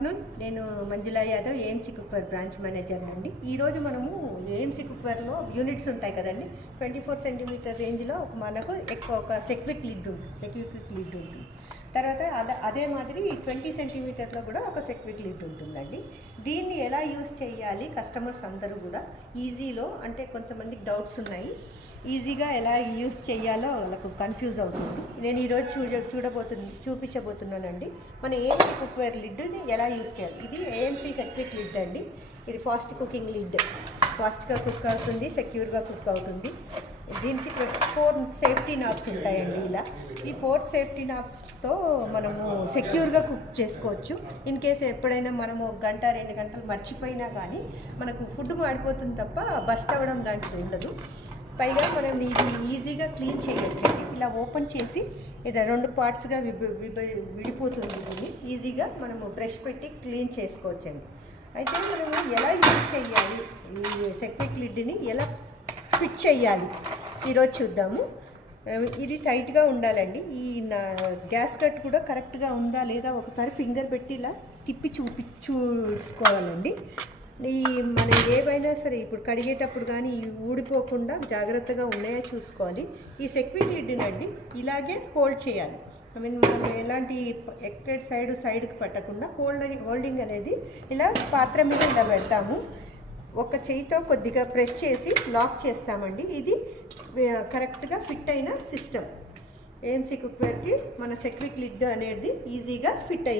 నేను Manjula Yadav AMC cookware branch manager అండి. ఈరోజు మనము ఏఎంసీ కుక్వేర్లో యూనిట్స్ ఉంటాయి కదండి. 24 సెంటీమీటర్ రేంజ్లో మనకు ఎక్కువ ఒక సెక్విక్ లిడ్ ఉంటుంది. తర్వాత అదే మాదిరి 20 సెంటీమీటర్లో కూడా ఒక సెక్విక్ లిడ్ ఉంటుందండి. దీన్ని ఎలా యూజ్ చేయాలి కస్టమర్స్ అందరూ కూడా ఈజీలో, అంటే కొంతమందికి డౌట్స్ ఉన్నాయి, ఈజీగా ఎలా యూజ్ చేయాలో వాళ్ళకు కన్ఫ్యూజ్ అవుతుంది. నేను ఈరోజు చూపించబోతున్నానండి మన ఏఎంసీ కుక్వేర్ లిడ్ని ఎలా యూజ్ చేయాలి. ఇది ఏఎంసీ సెక్విక్ లిడ్ అండి. ఇది ఫాస్ట్ కుకింగ్ లిడ్, ఫాస్ట్గా కుక్ అవుతుంది, సెక్యూర్గా కుక్ అవుతుంది. దీనికి 4 సేఫ్టీ నాబ్స్ ఉంటాయండి. ఈ 4 సేఫ్టీ నాబ్స్తో మనము సెక్యూర్గా కుక్ చేసుకోవచ్చు. ఇన్ కేసు ఎప్పుడైనా మనము 1 గంట 2 గంటలు మర్చిపోయినా కానీ మనకు ఫుడ్ మాడిపోతుంది తప్ప బస్ట్ అవ్వడం లాంటిది ఉండదు. పైగా మనం ఇది ఈజీగా క్లీన్ చేయొచ్చండి. ఇలా ఓపెన్ చేసి ఇది 2 పార్ట్స్గా విడిపోతుంది. దీన్ని ఈజీగా మనము బ్రష్ పెట్టి క్లీన్ చేసుకోవచ్చండి. అయితే మనము ఎలా యూజ్ చేయాలి, ఈ సెక్విక్ లిడ్ని ఎలా ఫిట్ చేయాలి ఈరోజు చూద్దాము. ఇది టైట్గా ఉండాలండి. ఈ గ్యాస్ కట్ కూడా కరెక్ట్గా ఉందా లేదా ఒకసారి ఫింగర్ పెట్టి ఇలా తిప్పి చూసుకోవాలండి. మనం ఏవైనా సరే ఇప్పుడు కడిగేటప్పుడు కానీ ఊడిపోకుండా జాగ్రత్తగా ఉన్నాయో చూసుకోవాలి. ఈ సెక్విక్ లిడ్ని ఇలాగే హోల్డ్ చేయాలి. మనం ఎలాంటి ఎక్కడ సైడ్కి పట్టకుండా హోల్డింగ్ అనేది ఇలా పాత్ర మీద ఇలా పెడతాము. ఒక చేయితో కొద్దిగా ప్రెస్ చేసి లాక్ చేస్తామండి. ఇది కరెక్ట్గా ఫిట్ అయిన సిస్టమ్. ఏఎంసీ కుక్వేర్కి మన సెక్విక్ లిడ్ అనేది ఈజీగా ఫిట్ అయింది.